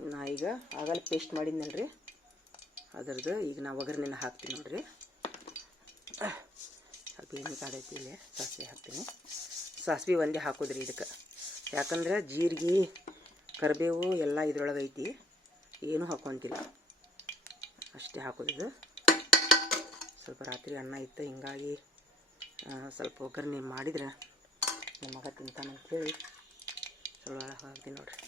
ನಾ ಈಗ ಆಗಲ್ಲ ಪೇಸ್ಟ್ ಮಾಡಿದ್ನಲ್ರಿ. ಅದರದ್ದು ಈಗ ನಾ ಒಗ್ಗರಣೆನ ಹಾಕ್ತೀನಿ ನೋಡ್ರಿ. ಸ್ವಲ್ಪ ಎಣ್ಣೆ ಕಾದೈತಿ ಇಲ್ಲೇ, ಸಾಸಿವೆ ಹಾಕ್ತೀನಿ. ಸಾಸಿವೆ ಒಂದೇ ಹಾಕೋದ್ರಿ ಇದಕ್ಕೆ. ಯಾಕಂದ್ರೆ ಜೀರಿಗೆ, ಕರಿಬೇವು ಎಲ್ಲ ಇದ್ರೊಳಗೆ ಐತಿ. ಏನೂ ಹಾಕೊತಿಲ್ಲ. ಅಷ್ಟೇ ಹಾಕೋದು ಸ್ವಲ್ಪ ರಾತ್ರಿ ಅನ್ನ ಇತ್ತು, ಹಿಂಗಾಗಿ ಸ್ವಲ್ಪ ಒಗ್ಗರಣೆ ಮಾಡಿದ್ರೆ ನಿಮ್ಮ ಮಗ ತಿಂತಾನಂತೇಳಿ. ಸ್ವಲ್ಪ ಹಾಕ್ತೀನಿ ನೋಡ್ರಿ.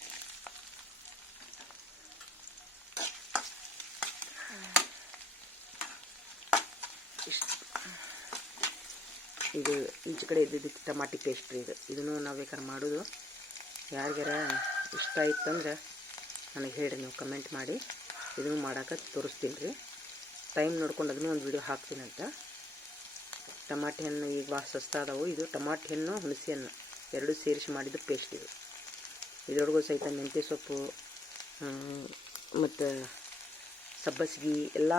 ಇದು ಇಂಚು ಕಡೆ ಇದ್ದಿದ್ದು ಟಮಾಟಿ ಪೇಸ್ಟ್ ರೀ ಇದು. ಇದನ್ನು ನಾವು ಬೇಕಾದ್ರೆ ಮಾಡೋದು. ಯಾರಿಗಾರ ಇಷ್ಟ ಇತ್ತಂದ್ರೆ ನನಗೆ ಹೇಳಿರಿ, ನೀವು ಕಮೆಂಟ್ ಮಾಡಿ. ಇದನ್ನು ಮಾಡೋಕೆ ತೋರಿಸ್ತೀನಿ ರೀ ಟೈಮ್ ನೋಡ್ಕೊಂಡು ಅದನ್ನು ಒಂದು ವಿಡಿಯೋ ಅಂತ. ಟಮಾಟಿ ಹಣ್ಣು ಈಗ ಭಾಳ ಸಸ್ತಾ ಅದಾವು. ಇದು ಟಮಾಟಿ ಹಣ್ಣು, ಹುಣಸೆ ಹಣ್ಣು. ಎರಡೂ ಸೇರಿಸಿ ಮಾಡಿದ್ದು ಪೇಸ್ಟ್ ಇದು. ಇದ್ರೊಳಗೂ ಸಹಿತ ಮೆಂತ್ಯ ಸೊಪ್ಪು ಮತ್ತು ಸಬ್ಬಸಿಗೆ ಎಲ್ಲ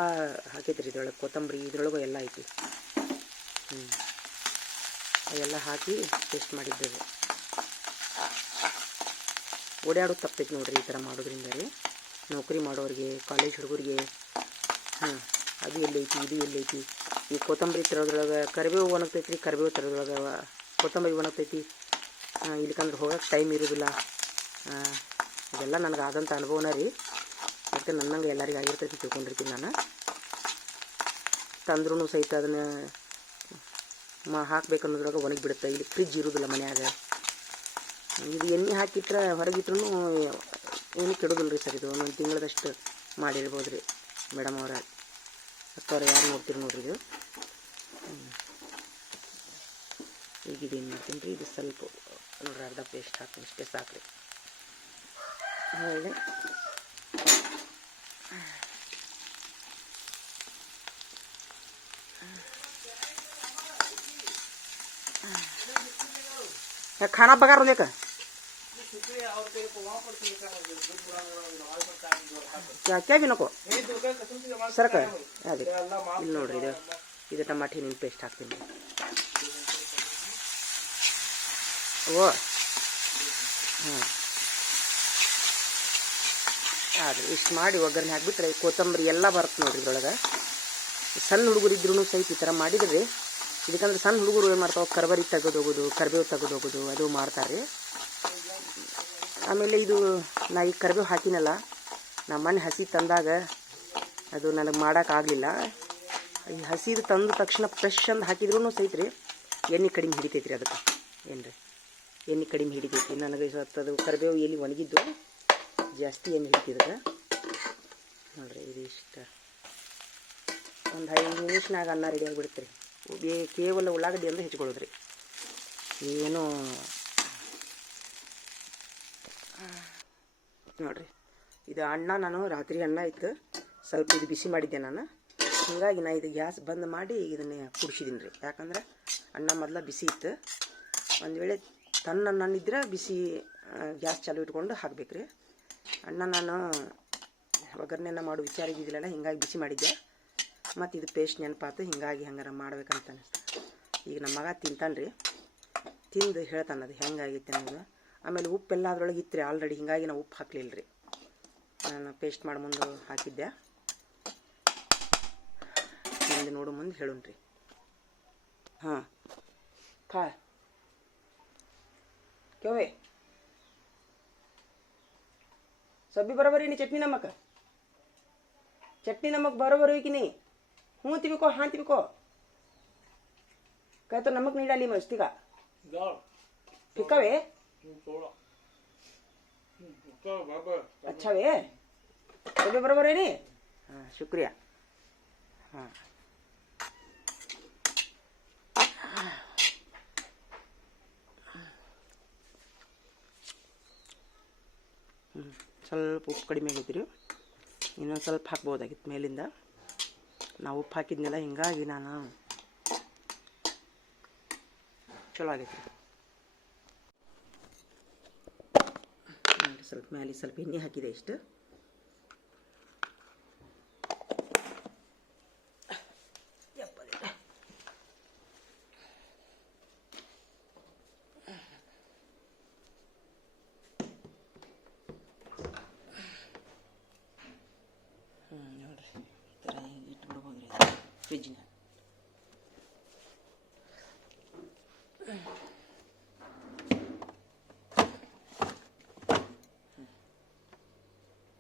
ಹಾಕೈತ್ರಿ ಇದ್ರೊಳಗೆ. ಕೊತ್ತಂಬರಿ ಇದ್ರೊಳಗೂ ಎಲ್ಲ ಐತಿ. ಹ್ಞೂ ಅದೆಲ್ಲ ಹಾಕಿ ಪೇಸ್ಟ್ ಮಾಡಿದ್ದೇವೆ. ಓಡಾಡೋದು ತಪ್ಪೈತೆ ನೋಡ್ರಿ ಈ ಥರ ಮಾಡೋದ್ರಿಂದ ರೀ ನೌಕರಿ ಮಾಡೋರಿಗೆ ಕಾಲೇಜ್ ಹುಡುಗರಿಗೆ ಹಾಂ ಅದು ಎಲ್ಲೈತಿ, ಇದು ಎಲ್ಲೈತಿ. ಈ ಕೊತ್ತಂಬರಿ ತರೋದ್ರೊಳಗೆ ಕರಿಬೇವು ಒಣಗ್ತೈತಿ ರೀ ಕರಿಬೇವು ತರೋದ್ರೊಳಗೆ ಕೊತ್ತಂಬರಿ ಒಣಗ್ತೈತಿ. ಇಲ್ಲಿಕಂದ್ರೆ ಹೋಗಕ್ಕೆ ಟೈಮ್ ಇರೋದಿಲ್ಲ. ಇದೆಲ್ಲ ನನಗೆ ಆದಂಥ ಅನುಭವನ ರೀ. ಮತ್ತು ನನ್ನಂಗೆ ಎಲ್ಲರಿಗೆ ಆಗಿರ್ತೈತಿ ತಿಳ್ಕೊಂಡಿರ್ತೀನಿ ನಾನು. ತಂದ್ರೂ ಸಹಿತ ಅದನ್ನು ಮಾ ಹಾಕ್ಬೇಕನ್ನೋದ್ರೊಳಗೆ ಒಣಗಿ ಬಿಡುತ್ತೆ ಇಲ್ಲಿ ಫ್ರಿಜ್ ಇರೋದಿಲ್ಲ ಮನ್ಯಾಗ. ಇದು ಎಣ್ಣೆ ಹಾಕಿಟ್ರೆ ಹೊರಗಿದ್ರೂ ಏನು ಕೆಡೋದಿಲ್ಲ ರೀ ಸರ್ ಇದು? ಒಂದೊಂದು ತಿಂಗಳದಷ್ಟು ಮಾಡಿರ್ಬೋದು ರೀ ಮೇಡಮ್ ಅವರ ಯಾರು ನೋಡ್ತೀರಿ ನೋಡ್ರಿ ಇದು. ಈಗ ಇದೇನು ಮಾಡ್ತೀನಿ ರೀ ಇದು ಸ್ವಲ್ಪ ನೋಡ್ರಿ ಅರ್ಧ ಪೇಸ್ಟ್ ಹಾಕಿ ಇಷ್ಟೇ ಸಾಕ್ರಿ. ಹೊಳ್ಳಿ खाना पका रो लेकर क्या क्या भी नको ಸರಕ ಅದೇ ಇಲ್ಲಿ ನೋಡ್ರಿ ಇದು ಇದು ಟಮಾಟಿ ಹಣ್ಣಿನ ಪೇಸ್ಟ್ ಹಾಕ್ತೀನಿ ಓ ಹಾಂ ಆದ್ರೆ ಇಷ್ಟು ಮಾಡಿ ಒಗ್ಗರಣೆ ಹಾಕ್ಬಿಟ್ರೆ ಕೊತ್ತಂಬರಿ ಎಲ್ಲ ಬರುತ್ತೆ ನೋಡ್ರಿ ಇದ್ರೊಳಗೆ ಸಣ್ಣ ಹುಡುಗರು ಇದ್ರೂ ಸಹಿತ ಈ ಥರ ಮಾಡಿದ್ರಿ ಇದಕ್ಕಂದ್ರೆ ಸಣ್ಣ ಹುಡುಗರು ಏನು ಮಾಡ್ತಾವೆ? ಕರ್ಬರಿ ತೆಗೆದೋಗೋದು ತೆಗೆದು ಹೋಗೋದು ಅದು ಮಾಡ್ತಾರೆ. ಆಮೇಲೆ ಇದು ನಾ ಈಗ ಕರ್ಬೇವು ಹಾಕಿನಲ್ಲ, ನಮ್ಮ ಮನೆ ಹಸಿ ತಂದಾಗ ಅದು ನನಗೆ ಮಾಡೋಕ್ಕಾಗಲಿಲ್ಲ ಈ ಹಸಿದು ತಂದ ತಕ್ಷಣ ಫ್ರೆಶ್ ಅಂದು ಹಾಕಿದ್ರೂ ಸಹಿತ ರೀ, ಎಣ್ಣೆ ಕಡಿಮೆ ಹಿಡಿತೈತಿ ರೀ ಅದಕ್ಕೆ. ಏನು ರೀ ಎಣ್ಣೆ ಕಡಿಮೆ ಹಿಡಿತೈತಿ. ನನಗೆ ಅದು ಕರಿಬೇವು ಎಲ್ಲಿ ಒಣಗಿದ್ದು, ಜಾಸ್ತಿ ಎಣ್ಣೆ ಹಿಡಿತಿದ್ರೆ ನೋಡ್ರಿ ಇದು ಇಷ್ಟ ಒಂದು ಐದು ನಿಮಿಷನಾಗ ಅನ್ನ ರೆಡಿ ಆಗಿಬಿಡುತ್ತೆ ರೀ. ಕೇವಲ ಉಳ್ಳಾಗಡ್ಡಿ ಅಂದ್ರೆ ಹೆಚ್ಕೊಳ್ಳೋದು ರೀ. ಏನು ನೋಡ್ರಿ, ಇದು ಅಣ್ಣ ನಾನು ರಾತ್ರಿ ಅನ್ನ ಇತ್ತು, ಸ್ವಲ್ಪ ಇದು ಬಿಸಿ ಮಾಡಿದ್ದೆ ನಾನು. ಹೀಗಾಗಿ ನಾ ಇದು ಗ್ಯಾಸ್ ಬಂದ್ ಮಾಡಿ ಇದನ್ನೇ ಕುಡಿಸಿದ್ದೀನಿ ರೀ. ಯಾಕಂದ್ರೆ ಅಣ್ಣ ಮೊದಲ ಬಿಸಿ ಇತ್ತು. ಒಂದು ವೇಳೆ ತನ್ನ ಅನ್ನ ಇದ್ರೆ ಬಿಸಿ ಗ್ಯಾಸ್ ಚಾಲು ಇಟ್ಕೊಂಡು ಹಾಕ್ಬೇಕು ರೀ ಅನ್ನ ನಾನು ಒಗ್ಗರಣೆನ ಮಾಡೋ ವಿಚಾರ ಇದ್ದಿದ್ದಿಲ್ಲ ಹಿಂಗಾಗಿ ಬಿಸಿ ಮಾಡಿದ್ದೆ. ಮತ್ತು ಇದು ಪೇಸ್ಟ್ ನೆನಪಾತು, ಹಿಂಗಾಗಿ ಹೆಂಗಾರ ಮಾಡ್ಬೇಕಂತ ಈಗ ನಮ್ಮ ಮಗ ತಿಂತಾನೆ ರೀ ತಿಂದು ಹೇಳ್ತಾನೆ ಅದು ಹೆಂಗಾಗೈತೆ ಅನ್ನೋದು. ಆಮೇಲೆ ಉಪ್ಪೆಲ್ಲ ಅದ್ರೊಳಗೆ ಇತ್ತು ರೀ ಆಲ್ರೆಡಿ ಹಿಂಗಾಗಿ ನಾವು ಉಪ್ಪು ಹಾಕ್ಲಿಲ್ಲ ರೀ ನಾನು ಪೇಸ್ಟ್ ಮಾಡಿ ಮುಂದೆ ಹಾಕಿದ್ದೆ. ತಿಂದು ನೋಡು ಮುಂದೆ ಹೇಳೋಣ ರೀ ಹಾಂ. ಖಾ ಕೇವೆ ಸಬ್ಬಿ ಬರೋಬರಿ ನೀ ಚಟ್ನಿ ನಮ್ಮಕ್ಕ? ಚಟ್ನಿ ನಮಗೆ ಬರೋಬರಿ ನೀ? ಹ್ಞೂ ತಿವಿಕೋ ಹಾಂ ತಿವಿಕೋ ಕೈತೋ ನಮಗ್ ನೀಡಾಲಿ ಮಸ್ತಿಗ ಪಿಕ್ಕವೇ? ಅದೇ ಸಭೆ ಬರೋಬರೇನಿ ಹಾಂ ಶುಕ್ರಿಯಾ. ಹಾಂ. ಸ್ವಲ್ಪ ಉಪ್ಪು ಕಡಿಮೆ ಆಗಿತ್ತು ರೀ. ಇನ್ನೊಂದು ಸ್ವಲ್ಪ ಹಾಕ್ಬೋದಾಗಿತ್ತು ಮೇಲಿಂದ. ನಾವು ಉಪ್ಪು ಹಾಕಿದ್ನೆಲ್ಲ ಹಿಂಗಾಗಿ ನಾನು ಚಲೋ ಆಗೈತಿ ಸ್ವಲ್ಪ ಮೇಲೆ ಸ್ವಲ್ಪ ಎಣ್ಣೆ ಹಾಕಿದೆ ಇಷ್ಟು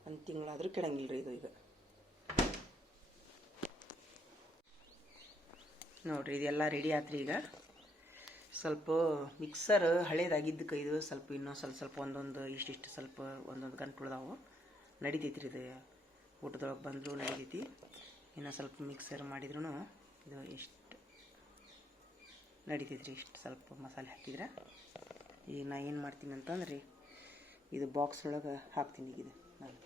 ಒಂದು ತಿಂಗಳಾದರೂ ಕೆಡಂಗಿಲ್ಲ ರೀ ಇದು ಈಗ. ನೋಡ್ರಿ, ಇದೆಲ್ಲ ರೆಡಿ ಆತ್ರಿ ಈಗ. ಸ್ವಲ್ಪ ಮಿಕ್ಸರ್ ಹಳೇದಾಗಿದ್ದಕ್ಕೆ ಇದು, ಸ್ವಲ್ಪ ಇನ್ನೂ ಸ್ವಲ್ಪ ಸ್ವಲ್ಪ ಒಂದೊಂದು, ಇಷ್ಟಿಷ್ಟು ಸ್ವಲ್ಪ ಒಂದೊಂದು ಗಂಟು ಉಳ್ದಾವು ನಡಿತೈತಿ ರೀ ಇದು. ಊಟದೊಳಗೆ ಬಂದರೂ ನಡಿತೈತಿ. ಇನ್ನೂ ಸ್ವಲ್ಪ ಮಿಕ್ಸರ್ ಮಾಡಿದ್ರೂ ಇದು ಇಷ್ಟು ನಡಿತೈತಿ ರೀ ಇಷ್ಟು ಸ್ವಲ್ಪ ಮಸಾಲೆ ಹಾಕಿದ್ರೆ. ಈಗ ನಾ ಏನು ಮಾಡ್ತೀನಿ ಅಂತಂದ್ರೆ, ಇದು ಬಾಕ್ಸ್ ಒಳಗೆ ಹಾಕ್ತೀನಿ ಈಗ ನಾನು.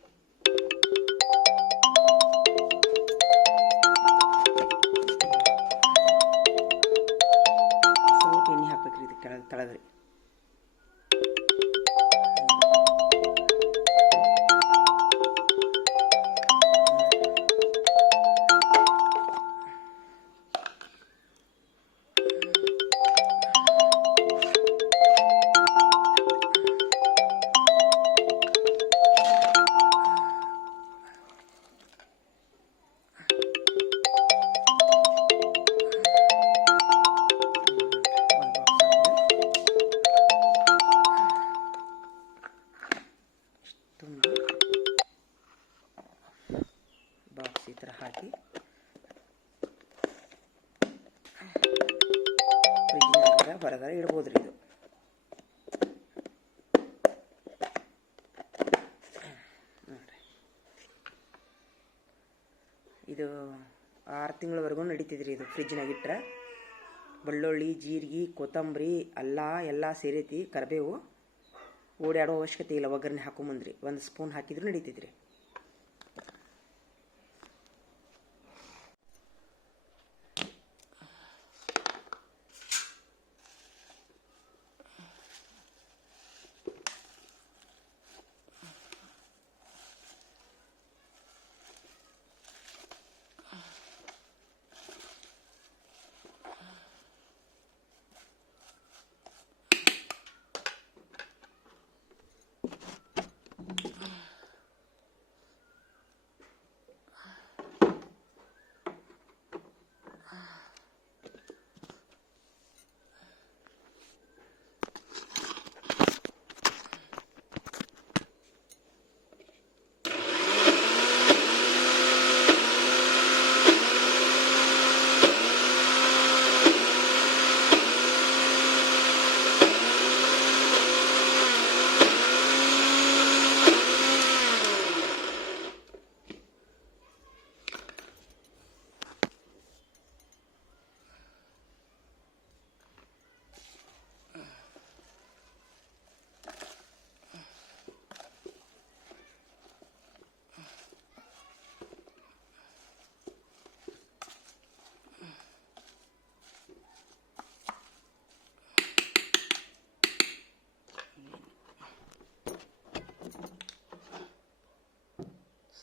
ಸ್ವಲ್ಪ ಎಣ್ಣೆ ಹಾಕ್ಬೇಕ್ರಿ ಫ್ರಿಜ್ನಾಗ ಇಟ್ರೆ ಬೆಳ್ಳುಳ್ಳಿ, ಜೀರಿಗೆ, ಕೊತ್ತಂಬರಿ, ಅಲ್ಲ ಎಲ್ಲ ಸೇರೈತಿ, ಕರಿಬೇವು. ಓಡಾಡೋ ಅವಶ್ಯಕತೆ ಇಲ್ಲ, ಒಗ್ಗರಣೆ ಹಾಕೊಂಬಂದ್ರಿ. ಒಂದು ಸ್ಪೂನ್ ಹಾಕಿದ್ರು ನಡೀತೈತ್ರಿ.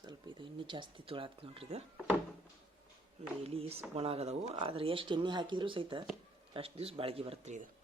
ಸ್ವಲ್ಪ ಇದು ಎಣ್ಣೆ ಜಾಸ್ತಿ ತೊಳಾತ್ ನೋಡ್ರಿ ಇದು. ಇದು ಎಲೆ ಒಣಗದವು. ಆದರೆ ಎಷ್ಟು ಎಣ್ಣೆ ಹಾಕಿದರೂ ಸಹಿತ ಅಷ್ಟು ದಿವ್ಸ ಬಾಳಿಗೆ ಬರ್ತ್ರಿ ಇದು.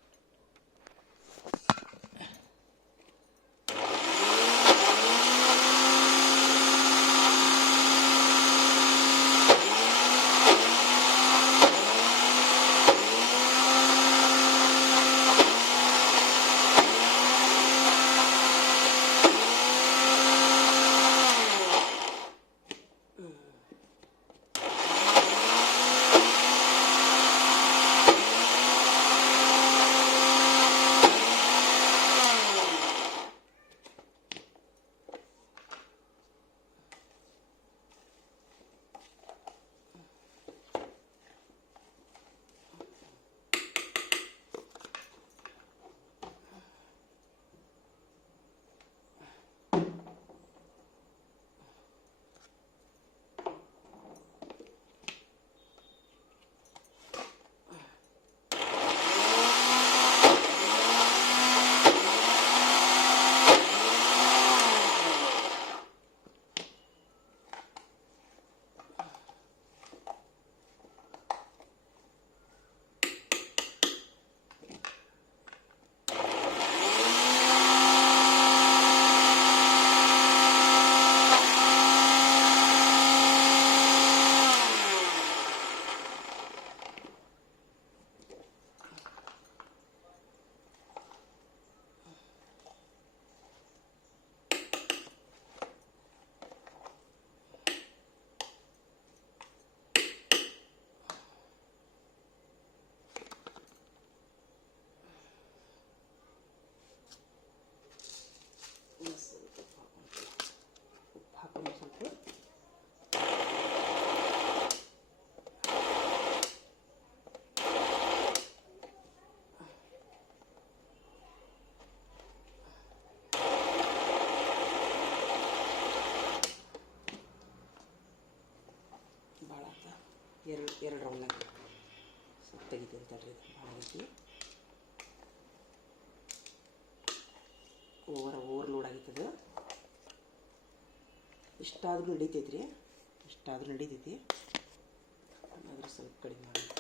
ಎರಡು ರೌಂಡ್ನಾಗ ಸ್ವಲ್ಪ ತೆಗಿತೀನಿ ತಡ್ರಿ ಹಾಕಿ ಓವರ್ ಓವರ್ ಲೋಡ್ ಆಗಿತ್ತದು ಇಷ್ಟಾದರೂ ನಡೀತೈತಿ ರೀ ಇಷ್ಟಾದ್ರೂ ನಡೀತೈತಿ? ಆದ್ರೆ ಸ್ವಲ್ಪ ಕಡಿಮೆ ಮಾಡಿ.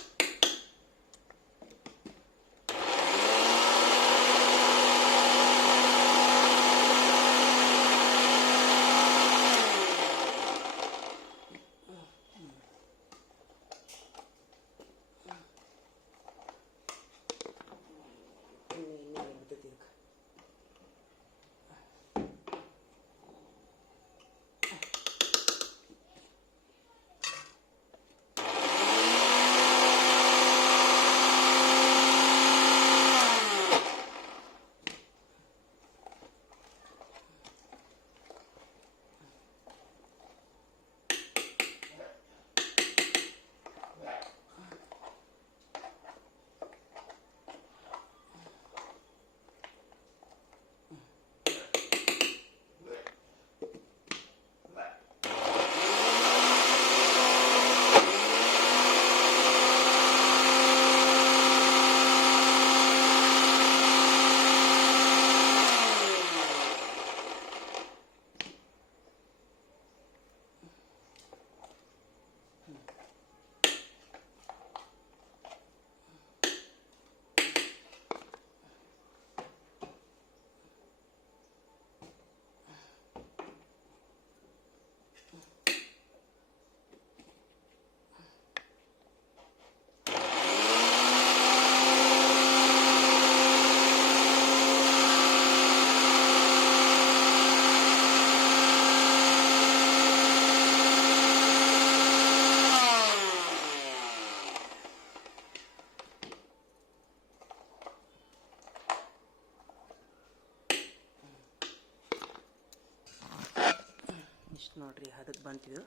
ಅದಕ್ಕೆ ಬಂತಿದ್ದು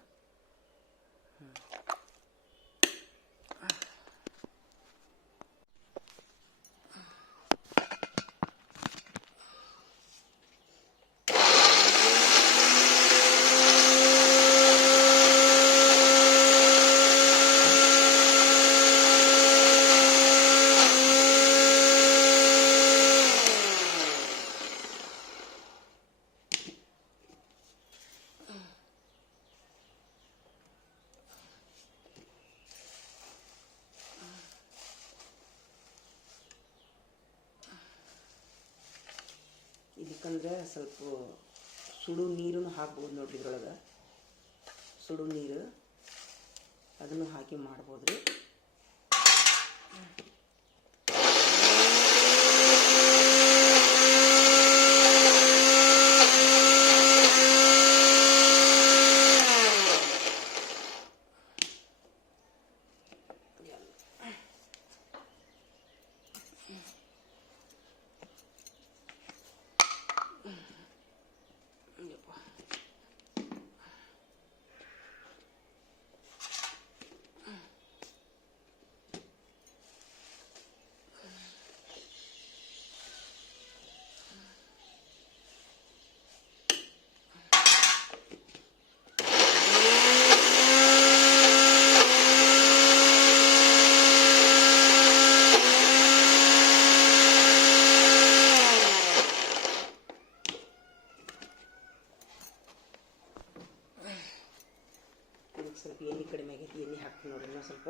ಇದಕ್ಕಂದ್ರೆ ಸ್ವಲ್ಪ ಸುಡು ನೀರನ್ನು ಹಾಕ್ಬೋದು ನೋಡ್ರಿ ಇದ್ರೊಳಗೆ. ಸುಡು ನೀರು. ಅದನ್ನು ಹಾಕಿ ಮಾಡ್ಬೋದು ರೀ ಯಪ್ಪ. ಇದಕ್ಕೆ ಸ್ವಲ್ಪ ಎಣ್ಣೆ ಕಡಿಮೆ ಆಗೈತಿ ಎಣ್ಣೆ ಹಾಕ್ತೀನಿ ನೋಡ್ರಿ ಇನ್ನೂ ಸ್ವಲ್ಪ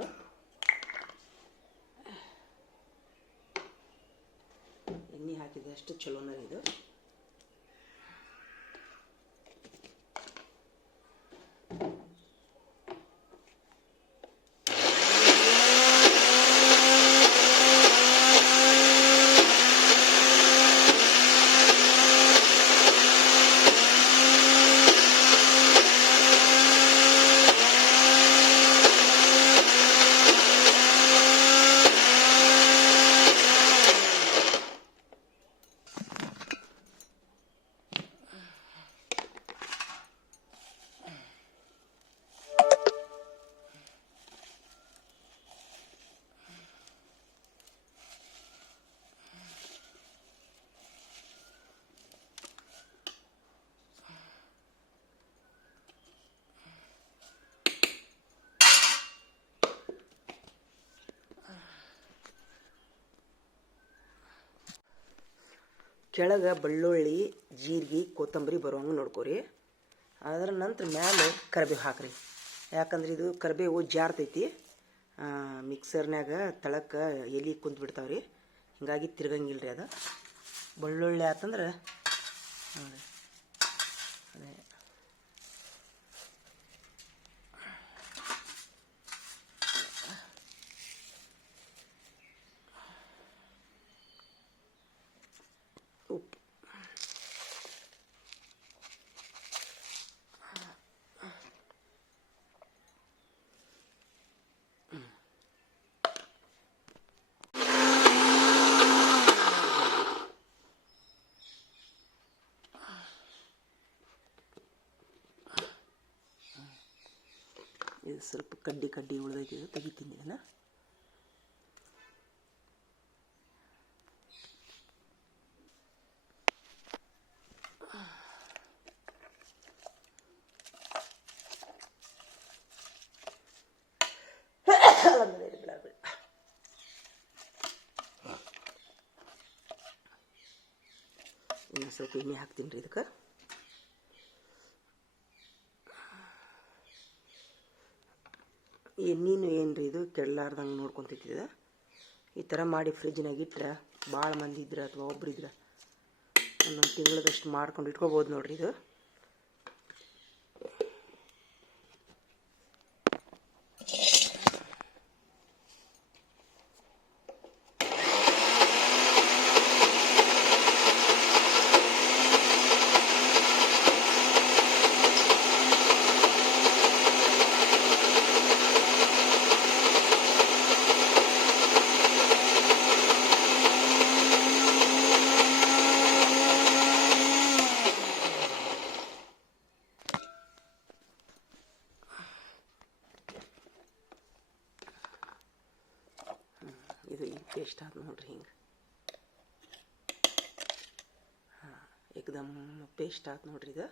ಹಾಕಿದಷ್ಟು ಚಲೋನ ಇದು ಕೆಳಗೆ ಬೆಳ್ಳುಳ್ಳಿ, ಜೀರಿಗೆ, ಕೊತ್ತಂಬರಿ ಬರುವಂಗೆ ನೋಡ್ಕೊರಿ. ಅದರ ನಂತರ ಮ್ಯಾಲೆ ಕರಿಬೇವು ಹಾಕ್ರಿ. ಯಾಕಂದ್ರೆ ಇದು ಕರಿಬೇವು ಜಾರ್ತೈತಿ. ಮಿಕ್ಸರ್ನ್ಯಾಗ ತಳಕ್ಕೆ ಎಲೆ ಕುಂತು ಬಿಡ್ತಾವ್ರಿ. ಹಿಂಗಾಗಿ ತಿರುಗಂಗಿಲ್ಲ ರೀ ಅದು. ಬೆಳ್ಳುಳ್ಳಿ ಆತಂದ್ರೆ ನೋಡಿ ಅದೇ ಉಪ್ಪು ಇದು ಸ್ವಲ್ಪ ಕಡ್ಡಿ ಕಡ್ಡಿ ಉಳ್ದೈತಿ ಇದು ತೆಗಿತೀನಿ ಇದನ್ನು ಇನ್ನು ಸ್ವಲ್ಪ ಎಣ್ಣೆ ಹಾಕ್ತೀನಿ ರೀ ಇದಕ್ಕೆ ಎಣ್ಣೆನು ರೀ ಇದು? ಕೆಡಲಾರ್ದಂಗೆ ನೋಡ್ಕೊತಿದ್ದ ಈ ಥರ ಮಾಡಿ ಫ್ರಿಜ್ನಾಗ ಇಟ್ರೆ ಭಾಳ ಮಂದಿ ಇದ್ರೆ ಅಥವಾ ಒಬ್ರು ಇದ್ರೆ ಒಂದೊಂದು ತಿಂಗಳದಷ್ಟು ಮಾಡ್ಕೊಂಡು ಇಟ್ಕೋಬೋದು ನೋಡ್ರಿ ಇದು. ಆಯ್ತು ನೋಡ್ರಿ ಹಿಂಗೆ. ಹಾಂ ಏಕದಮ್ ಪೇಸ್ಟ್ ಆಯ್ತು ನೋಡ್ರಿ ಇದು.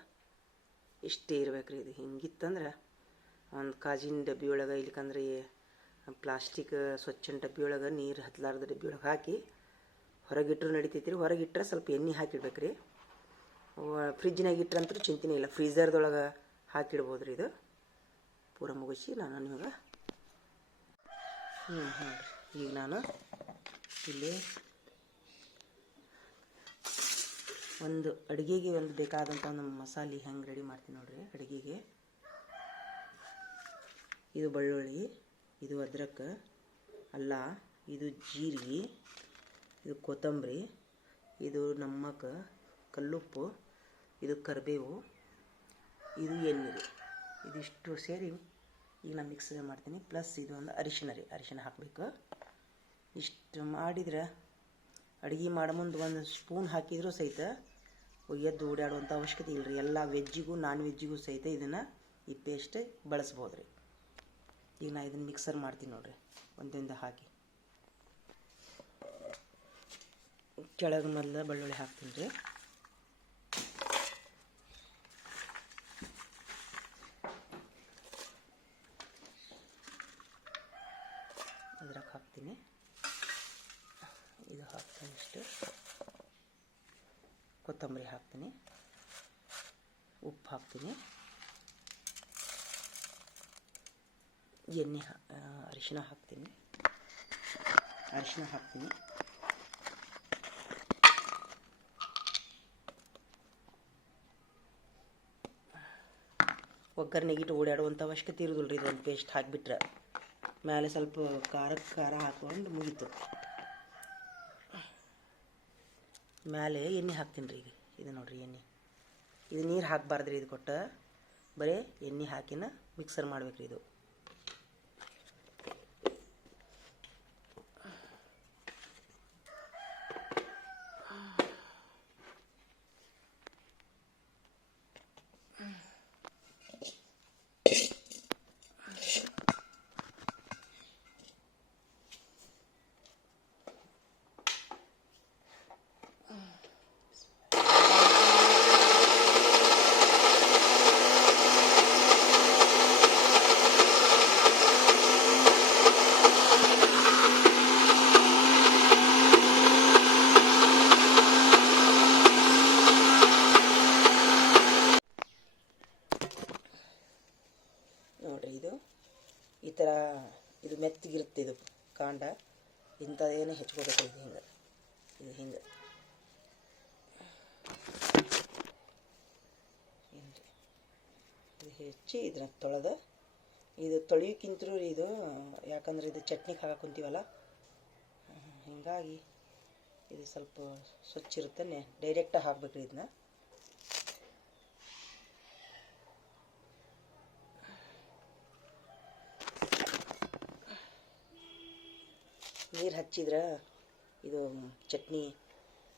ಇಷ್ಟೇ ಇರ್ಬೇಕ್ರಿ ಇದು. ಹಿಂಗಿತ್ತಂದ್ರೆ ಒಂದು ಕಾಜಿನ ಡಬ್ಬಿ ಒಳಗೆ ಇಲ್ಲಿಕಂದ್ರೆ ಪ್ಲಾಸ್ಟಿಕ್ ಸ್ವಚ್ಛನ ಡಬ್ಬಿ ಒಳಗೆ ನೀರು ಹತ್ಲಾರ್ದ ಡಬ್ಬಿ ಒಳಗೆ ಹಾಕಿ ಹೊರಗಿಟ್ರು ನಡಿತೈತಿ ರೀ ಹೊರಗಿಟ್ರೆ ಸ್ವಲ್ಪ ಎಣ್ಣೆ ಹಾಕಿಡ್ಬೇಕ್ರಿ. ಫ್ರಿಜ್ನಾಗ ಇಟ್ರಂತೂ ಚಿಂತೆನೇ ಇಲ್ಲ. ಫ್ರೀಝರ್ದೊಳಗೆ ಹಾಕಿಡ್ಬೋದು ರೀ ಇದು. ಪೂರ ಮುಗಿಸಿ ನಾನು ನಿಮಗೆ ಹ್ಞೂ ನೋಡಿರಿ ಈಗ ನಾನು ಇಲ್ಲಿ ಒಂದು ಅಡುಗೆಗೆ ಒಂದು ಬೇಕಾದಂಥ ಒಂದು ಮಸಾಲೆ ಹೆಂಗೆ ರೆಡಿ ಮಾಡ್ತೀನಿ ನೋಡ್ರಿ, ಅಡುಗೆಗೆ. ಇದು ಬೆಳ್ಳುಳ್ಳಿ, ಇದು ಅದ್ರಕ್ ಅಲ್ಲ, ಇದು ಜೀರಿಗೆ, ಇದು ಕೊತ್ತಂಬರಿ, ಇದು ನಮ್ಮಕ್ಕ ಕಲ್ಲುಪ್ಪು, ಇದು ಕರಿಬೇವು, ಇದು ಎಣ್ಣೆ. ಇದಿಷ್ಟು ಸೇರಿ ಈಗ ನಾನು ಮಿಕ್ಸ್ ಮಾಡ್ತೀನಿ. ಪ್ಲಸ್ ಇದು ಒಂದು ಅರಿಶಿನ ರೀ ಅರಿಶಿನ ಹಾಕಬೇಕು. ಇಷ್ಟು ಮಾಡಿದ್ರೆ ಅಡುಗೆ ಮಾಡೋ ಮುಂದೆ ಒಂದು ಸ್ಪೂನ್ ಹಾಕಿದರೂ ಸಹಿತ ಎದ್ದು ಓಡಾಡುವಂಥ ಅವಶ್ಯಕತೆ ಇಲ್ಲ ರೀ ಎಲ್ಲ ವೆಜ್ಜಿಗೂ ನಾನ್ ವೆಜ್ಜಿಗೂ ಸಹಿತ ಇದನ್ನು ಈ ಪೇಸ್ಟ್ ಬಳಸ್ಬೋದು ರೀ ಈಗ ನಾ ಇದನ್ನು ಮಿಕ್ಸರ್ ಮಾಡ್ತೀನಿ ನೋಡ್ರಿ. ಒಂದೊಂದು ಹಾಕಿ. ಕೆಳಗೆ ಮೊದಲು ಬೆಳ್ಳುಳ್ಳಿ ಹಾಕ್ತೀನಿ ರೀ ಅದ್ರಾಗ ಹಾಕ್ತೀನಿ ಇದು ಹಾಕ್ತೀನಿ ಇಷ್ಟು ಕೊತ್ತಂಬರಿ ಹಾಕ್ತೀನಿ. ಉಪ್ಪು ಹಾಕ್ತೀನಿ. ಎಣ್ಣೆ ಹಾ ಅರಿಶಿನ ಹಾಕ್ತೀನಿ. ಅರಿಶಿನ ಹಾಕ್ತೀನಿ. ಒಗ್ಗರಣೆಗಿಟ್ಟು ಓಡಾಡುವಂಥ ಅವಶ್ಯಕತೆ ಇರೋದಿಲ್ಲ ರೀ ಇದೊಂದು ಪೇಸ್ಟ್ ಹಾಕಿಬಿಟ್ರೆ. ಮೇಲೆ ಸ್ವಲ್ಪ ಖಾರಕ್ಕೆ ಖಾರ ಹಾಕೊಂಡು ಮುಗೀತು. ಮೇಲೆ ಎಣ್ಣೆ ಹಾಕ್ತೀನಿ ರೀ ಇದು ನೋಡಿರಿ ಎಣ್ಣೆ. ಇದು ನೀರು ಹಾಕಬಾರ್ದು ರೀ ಇದು ಕೊಟ್ಟು. ಬರೀ ಎಣ್ಣೆ ಹಾಕಿನ ಮಿಕ್ಸರ್ ಮಾಡ್ಬೇಕು ಇದು. ಹಚ್ಕೋಬೇಕು ಇದು ಹಿಂಗೆ. ಇದು ಹಿಂಗೆ. ಇದು ಹೆಚ್ಚಿ ಇದನ್ನ ತೊಳೆದು, ಇದು ತೊಳೆಯೋಕ್ಕಿಂತರೂ ಇದು, ಯಾಕಂದ್ರೆ ಇದು ಚಟ್ನಿಗೆ ಹಾಕಕ್ಕೆ ಕುಂತೀವಲ್ಲ ಹೀಗಾಗಿ ಇದು ಸ್ವಲ್ಪ ಸ್ವಚ್ಛ ಇರುತ್ತೆ ಡೈರೆಕ್ಟಾಗಿ ಹಾಕ್ಬೇಕು ಇದನ್ನ ನೀರು ಹಚ್ಚಿದ್ರೆ ಇದು ಚಟ್ನಿ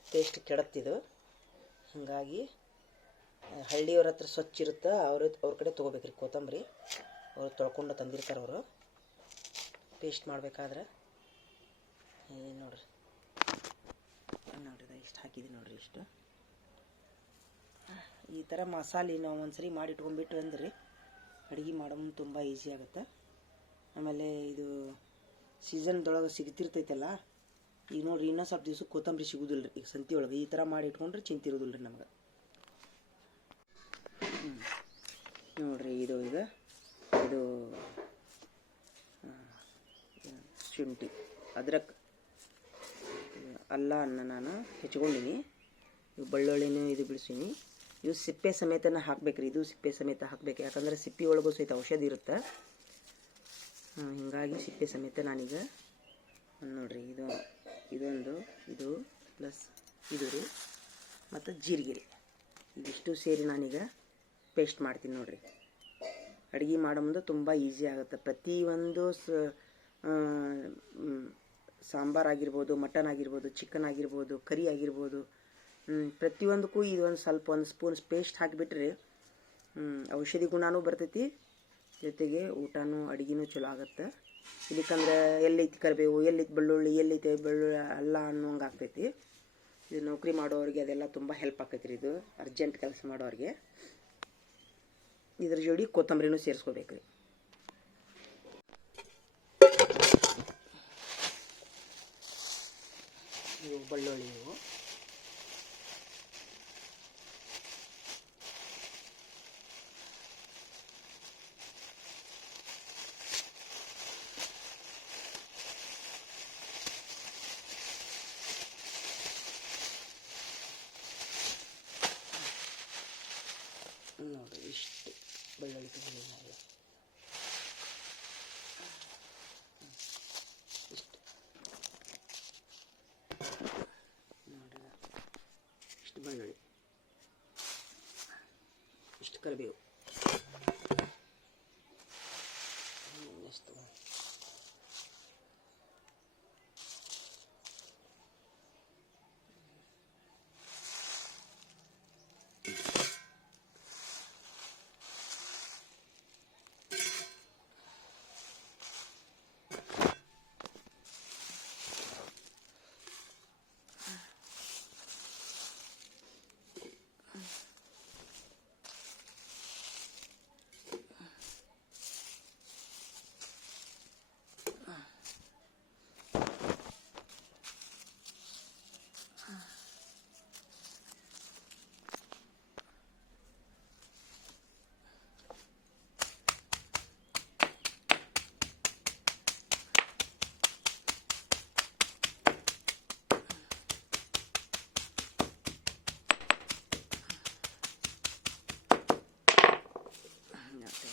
ಟೇಸ್ಟ್ ಕೆಡತ್ತಿದು. ಹಾಗಾಗಿ ಹಳ್ಳಿಯವ್ರ ಹತ್ರ ಸ್ವಚ್ಛ ಇರುತ್ತೆ, ಅವ್ರ ಅವ್ರ ಕಡೆ ತೊಗೋಬೇಕ್ರಿ ಕೊತ್ತಂಬರಿ. ಅವ್ರು ತೊಳ್ಕೊಂಡು ತಂದಿರ್ತಾರೆ ಅವರು. ಪೇಸ್ಟ್ ಮಾಡಬೇಕಾದ್ರೆ. ಇದು ನೋಡ್ರಿ? ನೋಡ್ರಿ ಇಷ್ಟು ಹಾಕಿದ್ದೀನಿ ನೋಡ್ರಿ ಇಷ್ಟು. ಈ ಥರ ಮಸಾಲೆ ನಾವು ಒಂದ್ಸರಿ ಮಾಡಿ ಇಟ್ಕೊಂಡ್ಬಿಟ್ಟು ಅಂದ್ರೆ, ಅಡುಗೆ ಮಾಡೋದು ತುಂಬ ಈಸಿ ಆಗುತ್ತೆ. ಆಮೇಲೆ ಇದು ಸೀಸನ್ದೊಳಗೆ ಸಿಗ್ತಿರ್ತೈತಲ್ಲ, ಈಗ ನೋಡ್ರಿ ಇನ್ನೂ ಸ್ವಲ್ಪ ದಿವ್ಸಕ್ಕೆ ಕೊತ್ತಂಬರಿ ಸಿಗೋದಿಲ್ಲ ರೀ ಈಗ ಸಂತಿ ಒಳಗೆ ಈ ಥರ ಮಾಡಿ ಇಟ್ಕೊಂಡ್ರೆ ಚಿಂತೆ ಇರೋದಿಲ್ಲ ರೀ ನಮ್ಗೆ. ನೋಡ್ರಿ ಇದು ಈಗ ಇದು ಶುಂಠಿ. ಅದ್ರಕ್ ಅಲ್ಲ ಅನ್ನ ನಾನು ಹೆಚ್ಕೊಂಡಿನಿ. ಇವು ಬೆಳ್ಳುಳ್ಳಿನೂ ಇದು ಬಿಡಿಸೀನಿ. ಇವು ಸಿಪ್ಪೆ ಸಮೇತನ ಹಾಕ್ಬೇಕ್ರಿ. ಇದು ಸಿಪ್ಪೆ ಸಮೇತ ಹಾಕ್ಬೇಕು. ಯಾಕಂದ್ರೆ ಸಿಪ್ಪೆ ಒಳಗೂ ಸಹಿತ ಔಷಧಿ ಇರುತ್ತೆ? ಹಿಂಗಾಗಿ ಸಿಪ್ಪೆ ಸಮೇತ ನಾನೀಗ ನೋಡಿರಿ, ಇದು, ಇದೊಂದು, ಇದು ಪ್ಲಸ್ ಇದು ರೀ. ಮತ್ತು ಜೀರಿಗೆ ರೀ ಇದಿಷ್ಟು ಸೇರಿ ನಾನೀಗ ಪೇಸ್ಟ್ ಮಾಡ್ತೀನಿ ನೋಡಿರಿ. ಅಡುಗೆ ಮಾಡೋ ಮುಂದೆ ತುಂಬ ಈಸಿ ಆಗುತ್ತೆ. ಪ್ರತಿಯೊಂದು ಸಾಂಬಾರ್ ಆಗಿರ್ಬೋದು, ಮಟನ್ ಆಗಿರ್ಬೋದು, ಚಿಕನ್ ಆಗಿರ್ಬೋದು, ಕರಿ ಆಗಿರ್ಬೋದು ಪ್ರತಿಯೊಂದಕ್ಕೂ ಇದೊಂದು ಸ್ವಲ್ಪ ಒಂದು ಸ್ಪೂನ್ ಪೇಸ್ಟ್ ಹಾಕಿಬಿಟ್ರೆ ಔಷಧಿ ಗುಣನೂ ಬರ್ತೈತಿ. ಜೊತೆಗೆ ಊಟನೂ ಅಡುಗೆನೂ ಚಲೋ ಆಗುತ್ತೆ. ಇದಕ್ಕಂದ್ರೆ ಎಲ್ಲೈತಿ ಕರಿಬೇವು ಎಲ್ಲೈತಿ ಬೆಳ್ಳುಳ್ಳಿ ಎಲ್ಲೈತಿ ಬೆಳ್ಳುಳ್ಳಿ ಅಲ್ಲ ಅನ್ನೋಂಗೆ ಆಗ್ತೈತಿ. ಇದು ನೌಕರಿ ಮಾಡೋರಿಗೆ ಅದೆಲ್ಲ ತುಂಬ ಹೆಲ್ಪ್ ಆಕೈತಿ ರೀ ಇದು. ಅರ್ಜೆಂಟ್ ಕೆಲಸ ಮಾಡೋರಿಗೆ. ಇದ್ರ ಜೋಡಿ ಕೊತ್ತಂಬರಿನೂ ಸೇರಿಸ್ಕೋಬೇಕು ರೀ ಬೆಳ್ಳುಳ್ಳಿ ಇವು ನೋಡ್ರಿ ಇಷ್ಟು ಬೆಳ್ಳುಳ್ಳಿ ತಗೊಂಡಿಲ್ಲ ಇಷ್ಟು ನೋಡ್ರಿ ಇಷ್ಟು ಬೆಳ್ಳುಳ್ಳಿ ಇಷ್ಟು ಕರಿಬೇವು ಎಷ್ಟು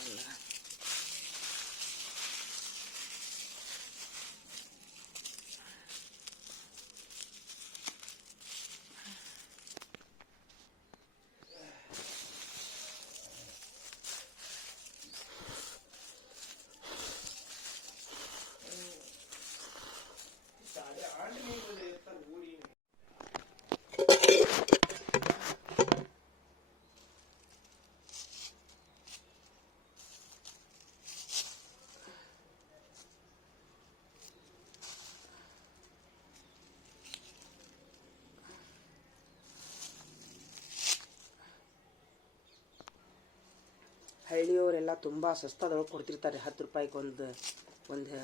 ಎಲ್ಲ ಹಳ್ಳಿಯವರೆಲ್ಲ ತುಂಬ ಸಸ್ತಾದೊಳಗೆ ಕೊಡ್ತಿರ್ತಾರೆ ಹತ್ತು ರೂಪಾಯಿಗೆ ಒಂದು ಒಂದು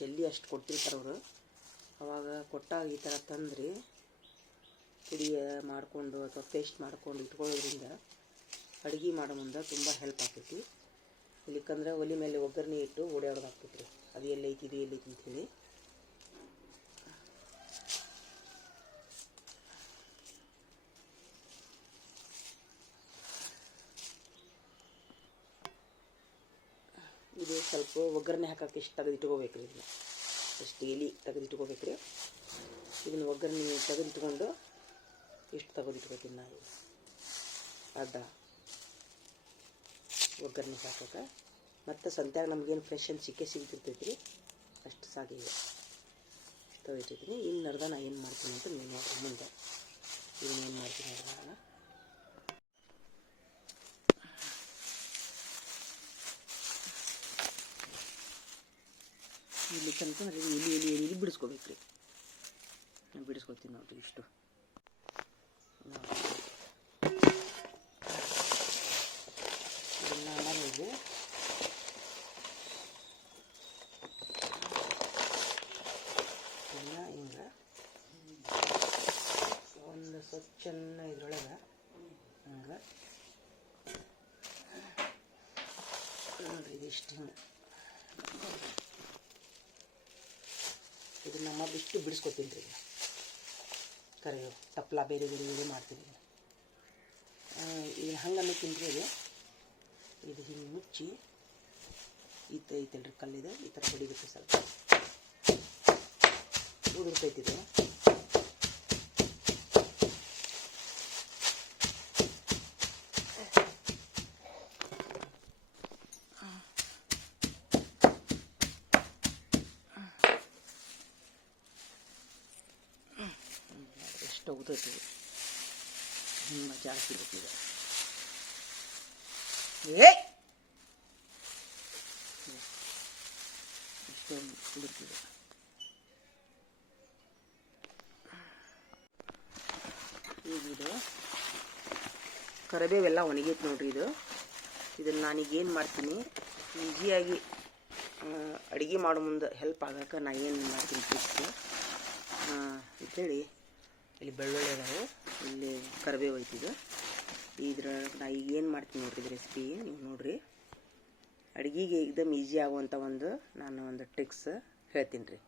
ಜಲ್ಲಿ ಅಷ್ಟು ಕೊಡ್ತಿರ್ತಾರೆ ಅವರು. ಅವಾಗ ಕೊಟ್ಟಾಗ ಈ ಥರ ತಂದ್ರಿ, ಪುಡಿ ಮಾಡಿಕೊಂಡು ಅಥವಾ ಪೇಸ್ಟ್ ಮಾಡ್ಕೊಂಡು ಇಟ್ಕೊಳ್ಳೋದ್ರಿಂದ ಅಡುಗೆ ಮಾಡೋ ಮುಂದೆ ತುಂಬ ಹೆಲ್ಪ್ ಆಗ್ತೈತಿ. ಇಲ್ಲಿಕಂದ್ರೆ ಒಲೆ ಮೇಲೆ ಒಗ್ಗರಣೆ ಇಟ್ಟು ಓಡಾಡೋದಾಗ್ತೈತಿ ರೀ ಅದು ಎಲ್ಲೈತಿ, ಇದು ಎಲ್ಲೈತಿ ಅಂತೇಳಿ ತೆಗೆದು ಒಗ್ಗರಣೆ ಹಾಕಕ್ಕೆ ಇಷ್ಟು ತೆಗೆದಿಟ್ಕೋಬೇಕ್ರಿ ಇದನ್ನ? ಇಷ್ಟು ಎಲೆ ತೆಗೆದಿಟ್ಕೋಬೇಕ್ರಿ? ಇದನ್ನು ಒಗ್ಗರಣೆ ತೆಗೆದಿಟ್ಕೊಂಡು ಇಷ್ಟು ತೆಗೆದಿಟ್ಬೇಕು ನಾ ಈಗ ಅಡ್ಡ ಒಗ್ಗರಣೆ ಹಾಕಕ್ಕೆ. ಮತ್ತು ಸಂತ್ಯಾಗ ನಮಗೇನು ಫ್ರೆಶ್ ಅಂತ ಸಿಕ್ಕೇ ಸಿಗ್ತಿರ್ತೈತಿ ರೀ ಅಷ್ಟು ಸಾಕು ಈಗ ತೆಗೆದಿಟ್ಟಿದ್ದೀನಿ. ಇನ್ನು ಅರ್ಧ ನಾ ಏನು ಮಾಡ್ತೀನಿ ಅಂತ ನೀವು ನೋಡ್ರಿ ಮುಂದೆ. ಇವನ್ನೇನು ಮಾಡ್ತೀನಿ ಅರ್ಧ ನಾನು. ಇಲ್ಲಿ ಅಂತಂದ್ರೆ ಇಲ್ಲಿ ಎಲಿ ಎಲಿ ಎಲ್ಲಿ ಬಿಡಿಸ್ಕೋಬೇಕು ರೀ. ನಾನು ಬಿಡಿಸ್ಕೊತೀನಿ ನೋಡಿರಿ ಇಷ್ಟು. ಇದನ್ನ ಆಮೇಲೆ ಇದನ್ನ ಹಿಂಗೆ ಒಂದು ಸ್ವಚ್ಛನ್ನ ಇದ್ರೊಳಗೆ ಹಂಗೆ ನೋಡ್ರಿ ಇದಿಷ್ಟು ಹಿಂಗೆ ಇದನ್ನ ಮೊದಲಿಷ್ಟು ಬಿಡಿಸ್ಕೊತೀನಿ ರೀ. ಕರಿ ತಪ್ಪಲ ಬೇರೆ ಬೇರೆ ಬೇರೆ ಮಾಡ್ತೀನಿ ಇದು ಹಂಗೆ ತಿನ್ರಿ ಇದು ಇದು ಹಿಂಗೆ ಮುಚ್ಚಿ, ಈತ ಐತಲ್ರಿ ಕಲ್ಲಿದೆ, ಈ ಥರ ಹೊಡಿಬೇಕು ಸ್ವಲ್ಪ. ಉದುರ್ತೈತಿ ಇದು ನಿಮ್ಮ ಜಾಸ್ತಿ ಬಿಟ್ಟಿದೆ. ಏ! ಇದು ಕರಿಬೇವೆಲ್ಲ ಒಣಗೈತೆ ನೋಡ್ರಿ ಇದು. ಇದನ್ನು ನಾನೀಗ ಏನು ಮಾಡ್ತೀನಿ, ಈಸಿಯಾಗಿ ಅಡುಗೆ ಮಾಡೋ ಮುಂದೆ ಹೆಲ್ಪ್ ಆಗಕ್ಕೆ ನಾ ಏನು ಮಾಡ್ತೀನಿ ಟಿಪ್ಸ್ ಅಂತೇಳಿ ಇಲ್ಲಿ ಬೆಳ್ಳುಳ್ಳಿ ಅದಾವೆ. ಇಲ್ಲಿ ಕರಿಬೇವು ಐತಿದು ಇದ್ರ ನಾ ಈಗ ಏನು ಮಾಡ್ತೀನಿ ನೋಡ್ರಿ ಇದು ರೆಸಿಪಿ ನೀವು ನೋಡ್ರಿ. ಅಡುಗೆಗೆ ಏಕ್ದಮ್ ಈಸಿ ಆಗುವಂಥ ಒಂದು ನಾನು ಒಂದು ಟ್ರಿಕ್ಸ್ ಹೇಳ್ತೀನಿ ರೀ.